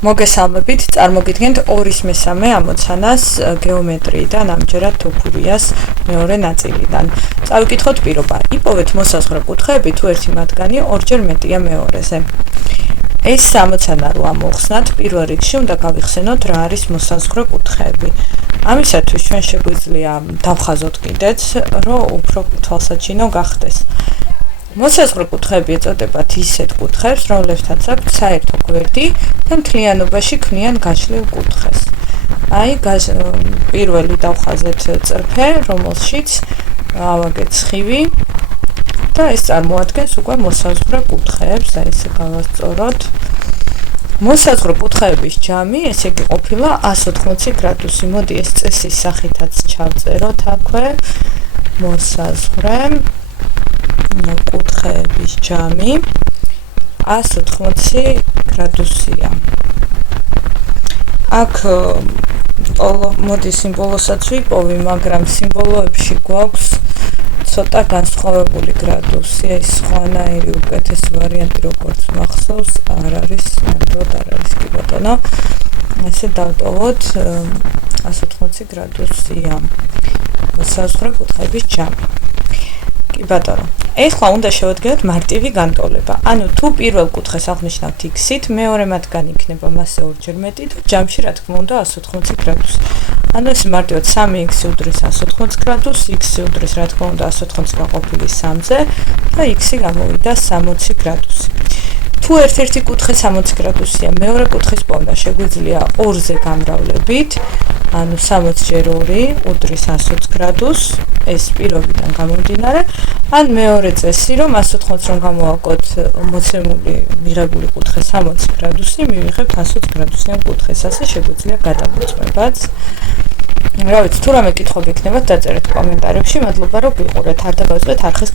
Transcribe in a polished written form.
მოგესალმებით, წარმოგიდგენთ 2/3 ამოცანას გეომეტრიიდან, ამჯერად თოფურიას მეორე ნაწილიდან. წავიკითხოთ პირობა. იპოვეთ მოსაზღვრე კუთხეები, თუ ერთი მათგანი ორჯერ მეტია მეორეზე. ეს ამოცანა რო ამოვხსნათ, პირველ რიგში უნდა გავიხსენოთ რა არის მოსაზღვრე კუთხეები. ამისათვის ჩვენ შეგვიძლია დავხაზოთ კიდეც, რომ უფრო თვალსაჩინო გახდეს. მოსაზღვრე კუთხეები ეწოდებათ ისეთ კუთხეებს, რომლებთაც აქვთ საერთო გვერდი და მთლიანობაში ქმნიან გაშლილ კუთხეს. აი, პირველი დავხაზეთ წრფე, რომელშიც ავაგეთ სხივი და ეს წარმოადგენს უკვე მოსაზღვრე კუთხეებს, აი ესე გავასწოროთ. მოსაზღვრე კუთხეების ჯამი, ესე იგი ყოფილა 180 გრადუსი. მოდი ეს წესის სახითაც ჩავწეროთ აქვე. მოსაზღვრე კუთხეების ჯამი 180 გრადუსია. აქ მოდი სიმბოლოსაც ვიპოვი, მაგრამ სიმბოლოებში გვაქვს ცოტა განსხვავებული გრადუსი, ეს სხვანაირი უკეთესი ვარიანტი როგორც მახსოვს, არ არის, ნამდვილად არ არის კი ბატონო. ესე დავტოვოთ 180 გრადუსია. მოსაზღვრე კუთხეების ჯამი. კი ბატონო. ეხლა უნდა შევადგინოთ მარტივი განტოლება. ანუ თუ პირველ კუთხეს აღნიშნავთ x-ით, მეორე მათგანი იქნება მასზე ორჯერ მეტი და ჯამში რა თქმა უნდა 180 გრადუსი. ანუ ეს მარტივად 3x უდრის 180 გრადუსს, x უდრის რა თქმა უნდა 180 გაყოფილი 3-ზე და x გამოვიდა 60 გრადუსი. თუ ერთ-ერთი კუთხე 60 გრადუსია, მეორე კუთხის პოვნა შეგვიძლია 2-ზე გამრავლებით, ანუ 60 ჯერ 2 უდრის 120 გრადუსს, ეს პირობიდან გამომდინარე, ან მეორე წესი, რომ 180 რომ გამოვაკოთ მოცემული მიღებული კუთხე 60 გრადუსი, მივიღებთ 120 გრადუსიან კუთხეს, ასე შეგვიძლია გადამოწმებაც. რა ვიცი, თუ რამე კითხვა გექნებათ, დაწერეთ კომენტარებში, მადლობა რომ ვიყურეთ, არ დაგავიწყდეთ არხის